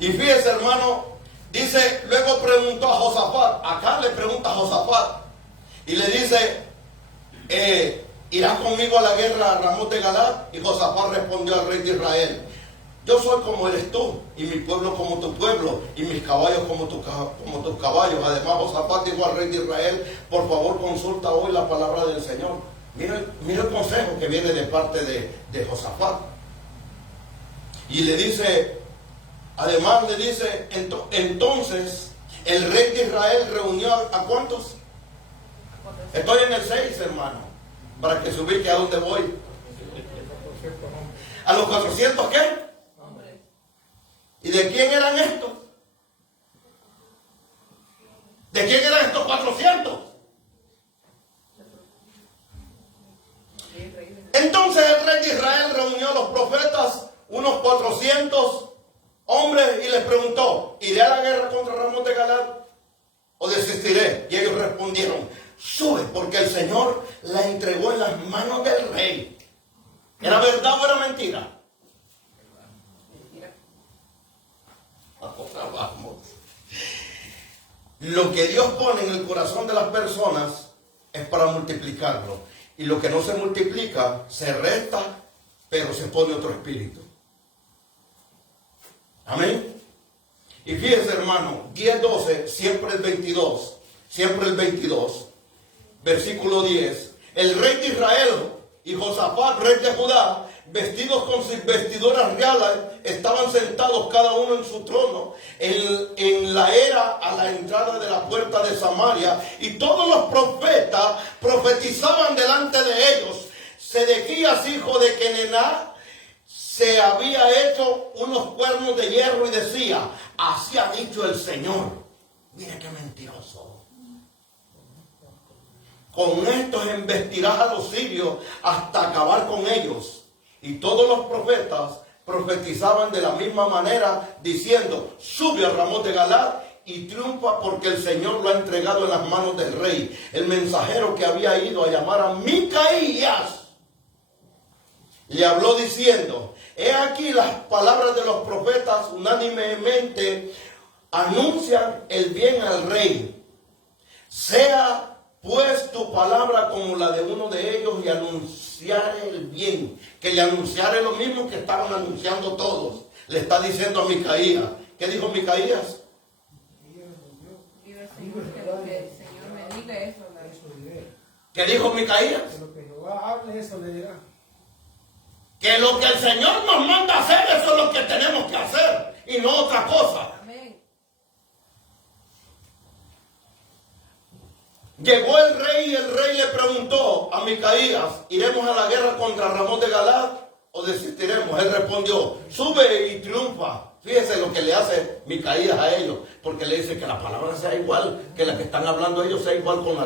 Y fíjese, hermano, dice, luego preguntó a Josafat, acá le pregunta a Josafat, y le dice, ¿irás conmigo a la guerra a Ramón de Galad? Y Josafat respondió al rey de Israel: yo soy como eres tú, y mi pueblo como tu pueblo, y mis caballos como tus caballos. Además, Josafat dijo al rey de Israel: por favor, consulta hoy la palabra del Señor. Mira el consejo que viene de parte de Josafat. Y le dice, además le dice, entonces el rey de Israel reunió ¿a cuántos? Estoy en el 6, hermano, para que se ubique a dónde voy. ¿A los 400 qué? ¿Y de quién eran estos? ¿De quién eran estos 400? Entonces el rey de Israel reunió a los profetas, unos 400 hombres, y les preguntó: ¿iré a la guerra contra Ramón de Galad o desistiré? Y ellos respondieron: sube, porque el Señor la entregó en las manos del rey. ¿Era verdad o era mentira? Ahora vamos. Lo que Dios pone en el corazón de las personas es para multiplicarlo. Y lo que no se multiplica se resta, pero se pone otro espíritu. Amén. Y fíjense, hermano, 10:12, siempre el 22, versículo 10. El rey de Israel y Josafat, rey de Judá, vestidos con sus vestiduras reales, estaban sentados cada uno en su trono en la era a la entrada de la puerta de Samaria, y todos los profetas profetizaban delante de ellos. Sedequías, hijo de Kenená, se había hecho unos cuernos de hierro y decía: así ha dicho el Señor. Mire qué mentiroso. Con estos embestirás a los sirios hasta acabar con ellos. Y todos los profetas profetizaban de la misma manera, diciendo: sube a Ramón de Galad y triunfa, porque el Señor lo ha entregado en las manos del rey. El mensajero que había ido a llamar a Micaías le habló diciendo: he aquí las palabras de los profetas unánimemente anuncian el bien al rey. Sea pues tu palabra como la de uno de ellos, y anunciar el bien. Que le anunciare lo mismo que estaban anunciando todos. Le está diciendo a Micaías. ¿Qué dijo Micaías? Digo el Señor, que el Señor me diga eso. ¿Qué dijo Micaías? Que lo que Jehová hable, eso le dirá. Que lo que el Señor nos manda a hacer, eso es lo que tenemos que hacer, y no otra cosa. Amén. Llegó el rey, y el rey le preguntó a Micaías: ¿iremos a la guerra contra Ramón de Galad o desistiremos? Él respondió: sube y triunfa. Fíjese lo que le hace Micaías a ellos, porque le dice que la palabra sea igual, que la que están hablando ellos sea igual con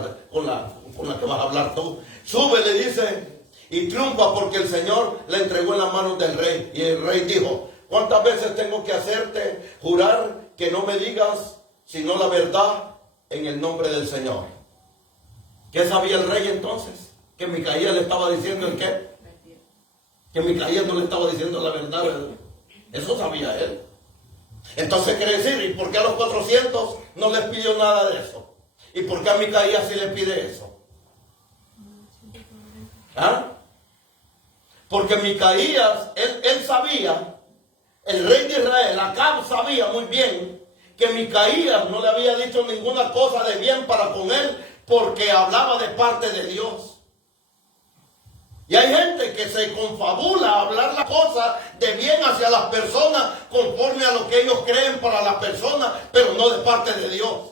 la que vas a hablar tú. Sube, le dice, y triunfa, porque el Señor la entregó en las manos del rey. Y el rey dijo: ¿cuántas veces tengo que hacerte jurar que no me digas sino la verdad en el nombre del Señor? ¿Qué sabía el rey entonces? Que Micaías le estaba diciendo el qué. Que Micaías no le estaba diciendo la verdad. Eso sabía él. Entonces quiere decir, ¿y por qué a los 400 no les pidió nada de eso? ¿Y por qué a Micaías sí le pide eso? ¿Ah? Porque Micaías, él sabía, el rey de Israel, Acab sabía muy bien que Micaías no le había dicho ninguna cosa de bien para con él, porque hablaba de parte de Dios. Y hay gente que se confabula a hablar las cosas de bien hacia las personas conforme a lo que ellos creen para las personas, pero no de parte de Dios.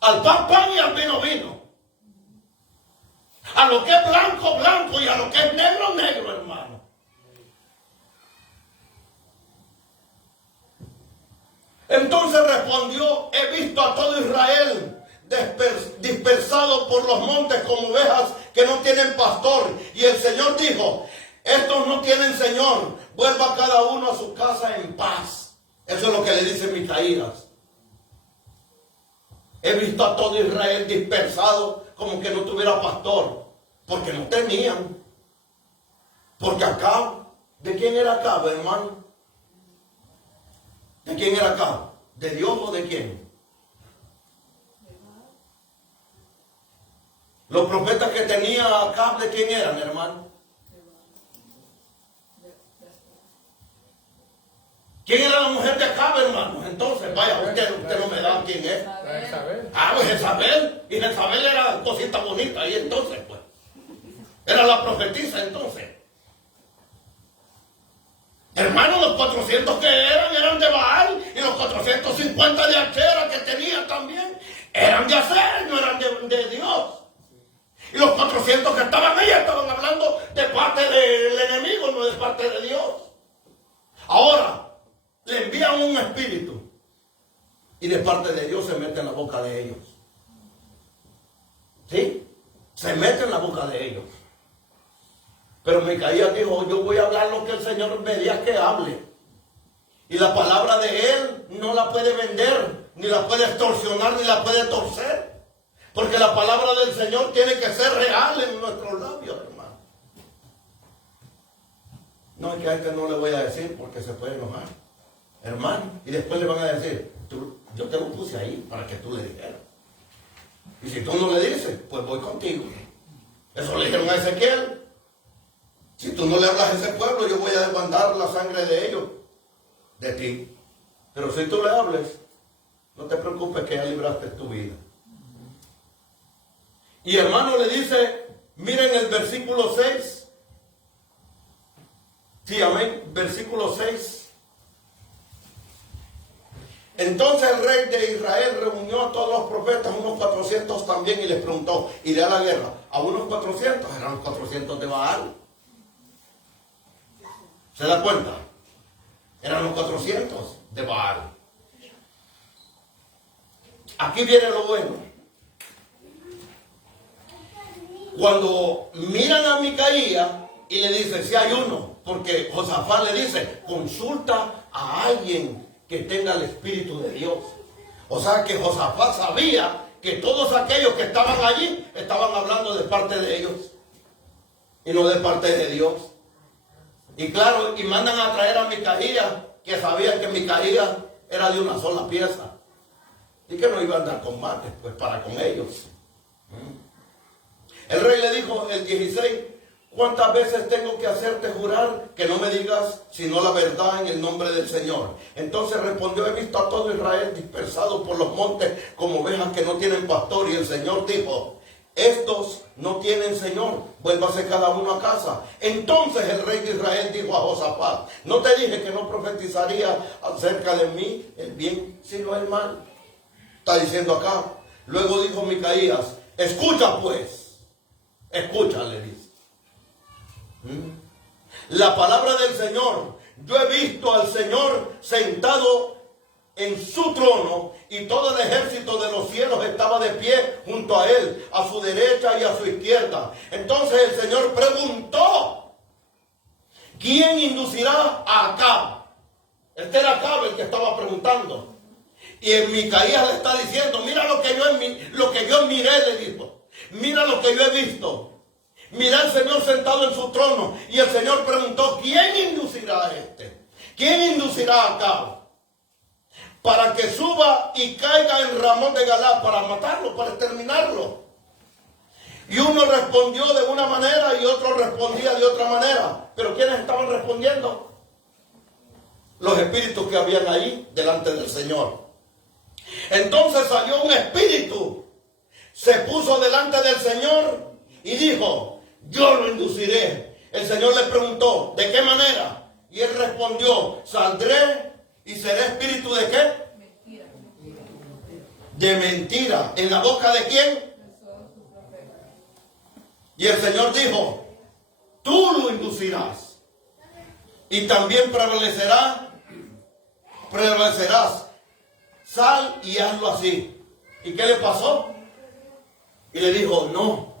Al pan, pan y al vino, vino. A lo que es blanco, blanco y a lo que es negro, negro, hermano. Entonces respondió: he visto a todo Israel dispersado por los montes como ovejas que no tienen pastor. Y el Señor dijo: estos no tienen Señor, vuelva cada uno a su casa en paz. Eso es lo que le dice Micaías. He visto a todo Israel dispersado como que no tuviera pastor, porque no tenían. Porque Acab, ¿de quién era Acab, hermano? ¿De quién era Acab? ¿De Dios o de quién? Los profetas que tenía Acab, ¿de quién eran, hermano? ¿Quién era la mujer de Acab, hermano? Entonces, vaya, usted no me da quién es. Ah, pues Jezabel. Y Jezabel era cosita bonita. Y entonces, pues, era la profetisa entonces. Hermano, los 400 que eran de Baal. Y los 450 de Achera que tenía también, eran de Aser, no eran de Dios. Y los 400 que estaban ahí estaban hablando de parte del enemigo, no de parte de Dios. Ahora, le envían un espíritu y de parte de Dios se mete en la boca de ellos. ¿Sí? Se mete en la boca de ellos. Pero Micaías dijo: yo voy a hablar lo que el Señor me diga que hable. Y la palabra de él no la puede vender, ni la puede extorsionar, ni la puede torcer. Porque la palabra del Señor tiene que ser real en nuestros labios, hermano. No, es que a este no le voy a decir porque se puede enojar, hermano. Y después le van a decir: yo te lo puse ahí para que tú le dijeras. Y si tú no le dices, pues voy contigo. Eso le dijeron a Ezequiel. Si tú no le hablas a ese pueblo, yo voy a desbandar la sangre de ellos, de ti. Pero si tú le hables, no te preocupes que ya libraste tu vida. Y hermano le dice, miren el versículo 6. Sí, amén. Versículo 6. Entonces el rey de Israel reunió a todos los profetas, unos 400 también, y les preguntó: ¿iré a la guerra? A unos 400, eran los 400 de Baal. ¿Se da cuenta? Eran los 400 de Baal. Aquí viene lo bueno. Cuando miran a Micaías y le dicen: si hay uno, porque Josafat le dice: consulta a alguien que tenga el Espíritu de Dios. O sea que Josafat sabía que todos aquellos que estaban allí estaban hablando de parte de ellos y no de parte de Dios. Y claro, y mandan a traer a Micaías, que sabían que Micaías era de una sola pieza y que no iba a dar combate pues para con ellos. El rey le dijo, el 16: ¿cuántas veces tengo que hacerte jurar que no me digas sino la verdad en el nombre del Señor? Entonces respondió: he visto a todo Israel dispersado por los montes como ovejas que no tienen pastor. Y el Señor dijo: estos no tienen Señor, vuélvase cada uno a casa. Entonces el rey de Israel dijo a Josafat: ¿no te dije que no profetizaría acerca de mí el bien sino el mal? Está diciendo acá. Luego dijo Micaías: escucha pues. Escucha, le dice. La palabra del Señor. Yo he visto al Señor sentado en su trono, y todo el ejército de los cielos estaba de pie junto a él, a su derecha y a su izquierda. Entonces el Señor preguntó: ¿quién inducirá a Acab? Este era Acab el que estaba preguntando. Y en Micaías le está diciendo: mira lo que yo miré, le dijo. Mira lo que yo he visto. Mira al Señor sentado en su trono. Y el Señor preguntó: ¿quién inducirá a este? ¿Quién inducirá a Acab para que suba y caiga en Ramón de Galá para matarlo, para exterminarlo. Y uno respondió de una manera y otro respondía de otra manera. Pero ¿quiénes estaban respondiendo? Los espíritus que habían ahí delante del Señor. Entonces salió un espíritu, se puso delante del Señor y dijo: yo lo induciré. El Señor le preguntó: ¿de qué manera? Y él respondió: saldré y seré espíritu ¿de qué? Mentira. De mentira. ¿En la boca de quién? Y el Señor dijo: tú lo inducirás y también prevalecerás. Sal y hazlo así. ¿Y qué le pasó? Y le dijo: no.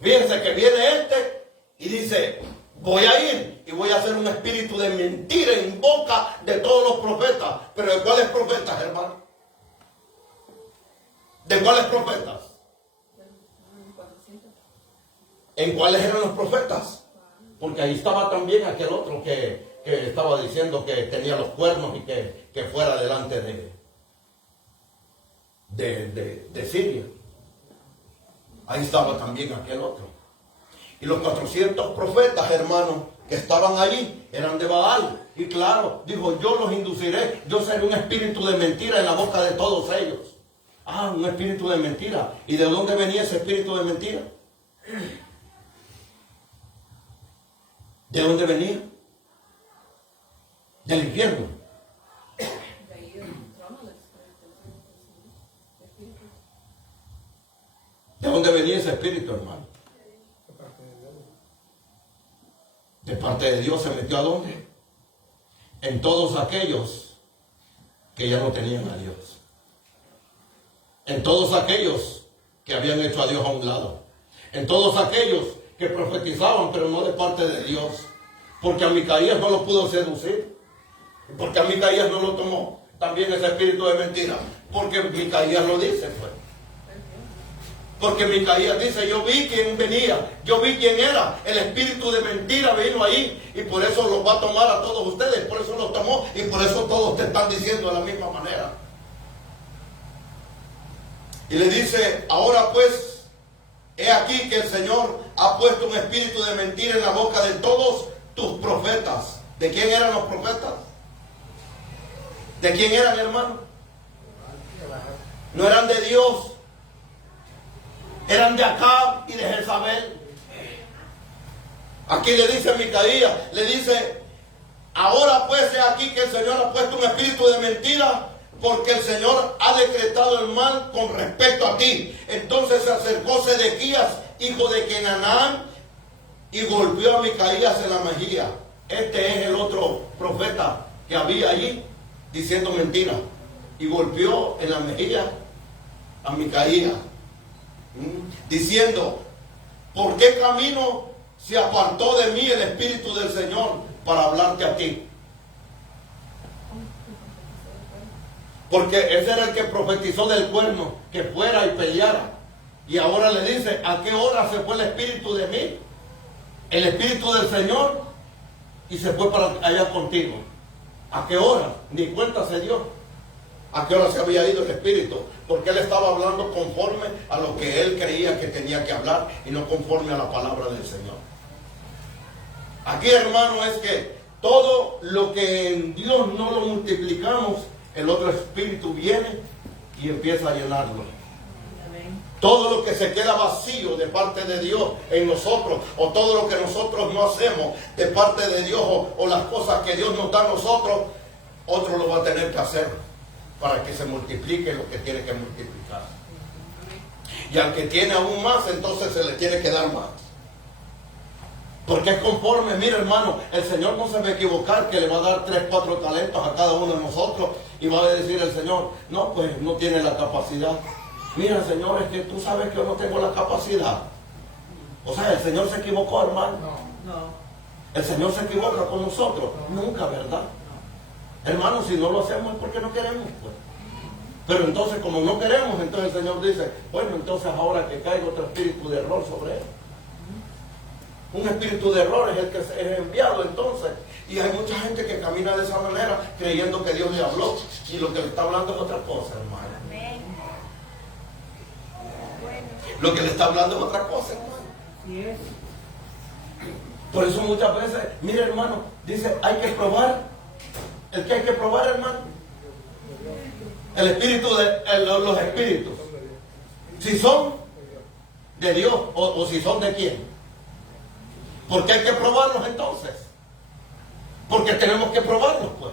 Fíjense que viene este y dice: voy a ir y voy a hacer un espíritu de mentira en boca de todos los profetas. ¿Pero de cuáles profetas, hermano? ¿De cuáles profetas? ¿En cuáles eran los profetas? Porque ahí estaba también aquel otro que estaba diciendo que tenía los cuernos y que fuera delante de Siria. Ahí estaba también aquel otro. Y los 400 profetas, hermanos, que estaban allí, eran de Baal. Y claro, dijo: yo los induciré, yo seré un espíritu de mentira en la boca de todos ellos. Ah, un espíritu de mentira. ¿Y de dónde venía ese espíritu de mentira? ¿De dónde venía? Del infierno. ¿De dónde venía ese espíritu, hermano? De parte de Dios. ¿Se metió a dónde? En todos aquellos que ya no tenían a Dios. En todos aquellos que habían hecho a Dios a un lado. En todos aquellos que profetizaban, pero no de parte de Dios. Porque a Micaías no lo pudo seducir. Porque a Micaías no lo tomó también ese espíritu de mentira. Porque Micaías lo dice, pues. Porque Micaías dice: yo vi quién venía, yo vi quién era. El espíritu de mentira vino ahí y por eso los va a tomar a todos ustedes. Por eso los tomó y por eso todos te están diciendo de la misma manera. Y le dice: ahora pues, he aquí que el Señor ha puesto un espíritu de mentira en la boca de todos tus profetas. ¿De quién eran los profetas? ¿De quién eran, hermano? No eran de Dios. Eran de Acab y de Jezabel. Aquí le dice a Micaías, le dice: ahora pues he aquí que el Señor ha puesto un espíritu de mentira, porque el Señor ha decretado el mal con respecto a ti. Entonces se acercó Sedequías, hijo de Kenanán, y golpeó a Micaías en la mejilla. Este es el otro profeta que había allí diciendo mentira. Y golpeó en la mejilla a Micaías, diciendo: ¿por qué camino se apartó de mí el Espíritu del Señor para hablarte a ti? Porque ese era el que profetizó del cuerno, que fuera y peleara. Y ahora le dice: ¿a qué hora se fue el Espíritu de mí? El Espíritu del Señor, y se fue para allá contigo. ¿A qué hora? Ni cuenta se dio. ¿A qué hora se había ido el Espíritu? Porque él estaba hablando conforme a lo que él creía que tenía que hablar y no conforme a la palabra del Señor. Aquí, hermano, es que todo lo que en Dios no lo multiplicamos, el otro espíritu viene y empieza a llenarlo. Amén. Todo lo que se queda vacío de parte de Dios en nosotros, o todo lo que nosotros no hacemos de parte de Dios, o las cosas que Dios nos da a nosotros, otro lo va a tener que hacer para que se multiplique lo que tiene que multiplicar. Y al que tiene aún más, entonces se le tiene que dar más. Porque es conforme, mira, hermano, el Señor no se va a equivocar que le va a dar 3, 4 talentos a cada uno de nosotros y va a decir el Señor: no, pues no tiene la capacidad. Mira, Señor, es que tú sabes que yo no tengo la capacidad. O sea, el Señor se equivocó, hermano. No. El Señor se equivoca con nosotros. Nunca, ¿verdad? Hermano, si no lo hacemos es porque no queremos, pues. Pero entonces, como no queremos, entonces el Señor dice: bueno, entonces ahora que caiga otro espíritu de error sobre él. Un espíritu de error es el que es enviado entonces. Y hay mucha gente que camina de esa manera creyendo que Dios le habló. Y lo que le está hablando es otra cosa, hermano. Lo que le está hablando es otra cosa, hermano. Así es. Por eso muchas veces, mire hermano, dice, hay que probar. ¿El que hay que probar, hermano? El espíritu los espíritus. Si son de Dios o si son de quién. ¿Por qué hay que probarlos entonces? Porque tenemos que probarlos, pues.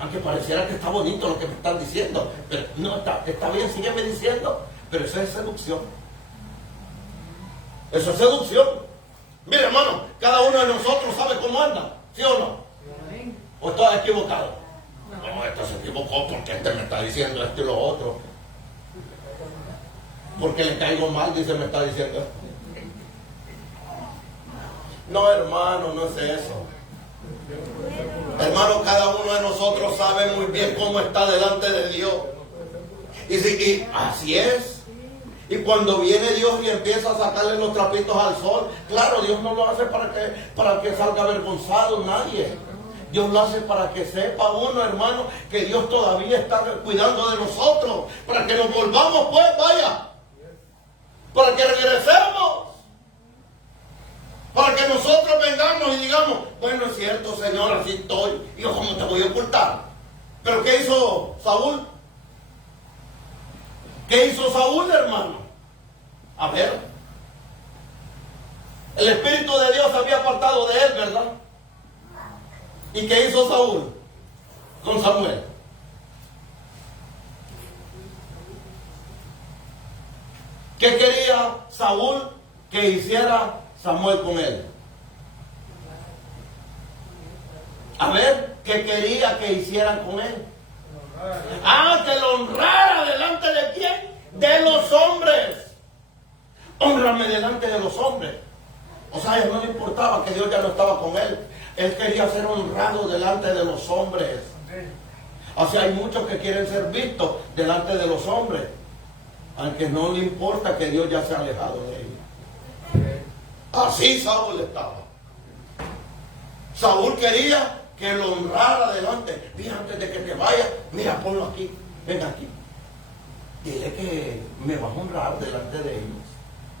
Aunque pareciera que está bonito lo que me están diciendo. Pero no, está bien, sígueme diciendo. Pero eso es seducción. Eso es seducción. Mire, hermano, cada uno de nosotros sabe cómo anda, ¿sí o no? Amén. ¿O estoy equivocado? No, esto se equivocó porque este me está diciendo esto y lo otro. Porque le caigo mal, dice, me está diciendo esto. No, hermano, no es eso. Hermano, cada uno de nosotros sabe muy bien cómo está delante de Dios. Y así es. Y cuando viene Dios y empieza a sacarle los trapitos al sol, claro, Dios no lo hace para que salga avergonzado nadie. Dios lo hace para que sepa uno, hermano, que Dios todavía está cuidando de nosotros. Para que nos volvamos, pues, vaya. Para que regresemos. Para que nosotros vengamos y digamos, bueno, es cierto, Señor, así estoy. Y yo, ¿cómo te voy a ocultar? ¿Pero qué hizo Saúl? ¿Qué hizo Saúl, hermano? A ver. El Espíritu de Dios se había apartado de él, ¿verdad? ¿Y qué hizo Saúl con Samuel? ¿Qué quería Saúl que hiciera Samuel con él? A ver, ¿qué quería que hicieran con él? Que lo honrara delante de quién? De los hombres. Hónrame delante de los hombres. O sea, a él no le importaba que Dios ya no estaba con él. Él quería ser honrado delante de los hombres. O sea, hay muchos que quieren ser vistos delante de los hombres, aunque no le importa que Dios ya se ha alejado de ellos. Así Saúl estaba. Saúl quería que lo honrara delante. Mira, antes de que te vayas, mira, ponlo aquí, ven aquí. Dile que me vas a honrar delante de ellos,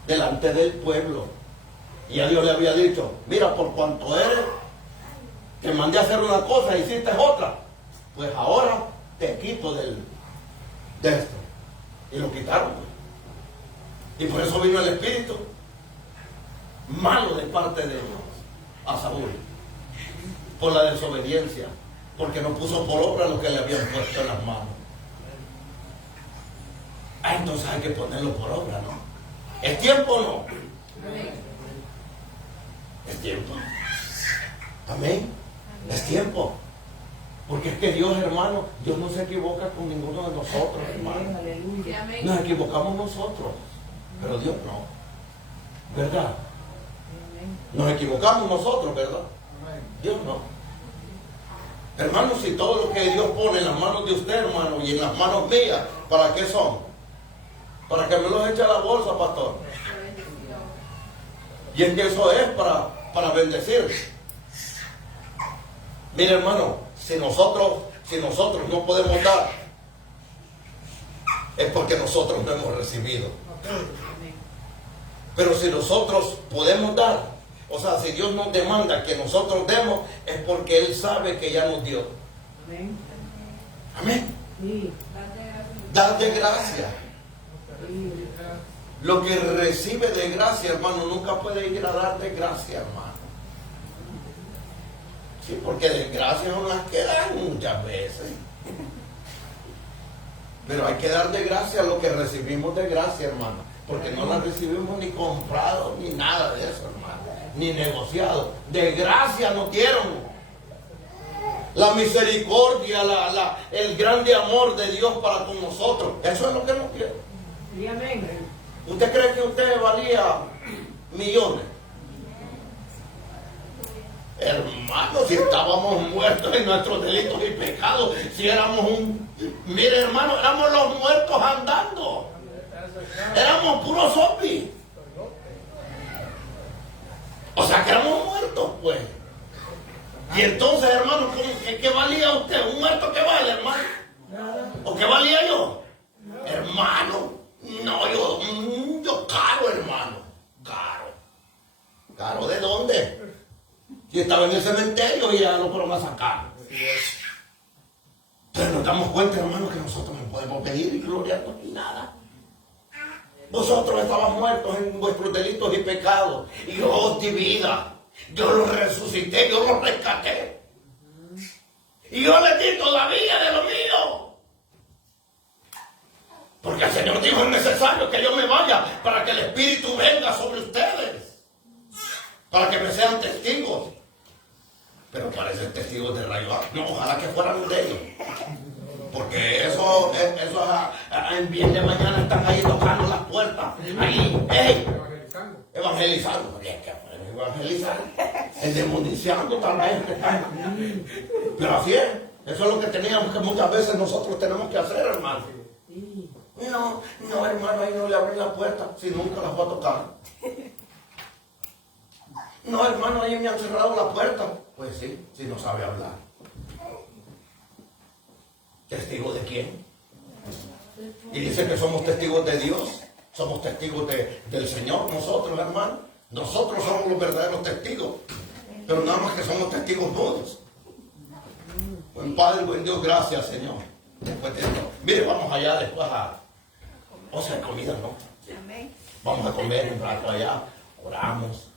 delante del pueblo. Y a Dios le había dicho, mira, por cuanto eres, te mandé a hacer una cosa y hiciste otra, pues ahora te quito de esto. Y lo quitaron. Y por eso vino el espíritu malo de parte de Dios a Saúl. Por la desobediencia, porque no puso por obra lo que le habían puesto en las manos. Entonces hay que ponerlo por obra, ¿no? ¿Es tiempo o no? Es tiempo. Amén. Es tiempo. Porque es que Dios, hermano, Dios no se equivoca con ninguno de nosotros, hermano. Aleluya. Nos equivocamos nosotros, pero Dios no. ¿Verdad? Nos equivocamos nosotros, ¿verdad? Dios no. Hermano, si todo lo que Dios pone en las manos de usted, hermano, y en las manos mías, ¿para qué son? Para que me los eche a la bolsa, pastor. Y es que eso es para bendecir. Mire, hermano, si nosotros no podemos dar, es porque nosotros no hemos recibido. Pero si nosotros podemos dar, o sea, si Dios nos demanda que nosotros demos, es porque Él sabe que ya nos dio. Amén. Amén. Sí. Dar de gracia. Sí. Lo que recibe de gracia, hermano, nunca puede ir a dar de gracia, hermano. Sí, porque de gracia son las que dan muchas veces. Pero hay que dar de gracia lo que recibimos de gracia, hermano. Porque no la recibimos ni comprado, ni nada de eso, hermano. Ni negociado. De gracia nos dieron. La misericordia, el grande amor de Dios para con nosotros. Eso es lo que nos dieron. Sí, amén. ¿Usted cree que usted valía millones? Hermano, si estábamos muertos en nuestros delitos y pecados, si éramos mire, hermano, éramos los muertos andando. Éramos puros zombies. O sea Y entonces, hermano, ¿qué valía usted? ¿Un muerto que vale, hermano? ¿O qué valía yo? Hermano, no, yo caro, hermano. Caro. ¿Caro de dónde? Si estaba en el cementerio y ya lo fueron a sacar. Pero nos damos cuenta, hermano, que nosotros no podemos pedir y gloriarnos ni nada. Vosotros estabas muertos en vuestros delitos y pecados, y yo os di vida. Yo los resucité, yo los rescaté. Y yo les di todavía de lo mío. Porque el Señor dijo: es necesario que yo me vaya para que el Espíritu venga sobre ustedes, para que me sean testigos. Pero parecen testigos de rayo. No, ojalá que fueran de ellos. Porque eso en bien de mañana están ahí tocando las puertas. Ahí, ¡ey! Evangelizando. Porque que evangelizar. Endemonizando tal vez. Pero así es. Eso es lo que teníamos que muchas veces nosotros tenemos que hacer, hermano. No, hermano, ahí no le abren la puerta si nunca las voy a tocar. No, hermano, ahí me han cerrado la puerta. Pues sí, si no sabe hablar. ¿Testigo de quién? Y dice que somos testigos de Dios. Somos testigos del Señor, nosotros, hermano. Nosotros somos los verdaderos testigos. Pero nada más que somos testigos mudos. Buen Padre, buen Dios, gracias, Señor. Después de esto, mire, vamos allá después vamos a hacer comida, ¿no? Vamos a comer un rato allá, oramos.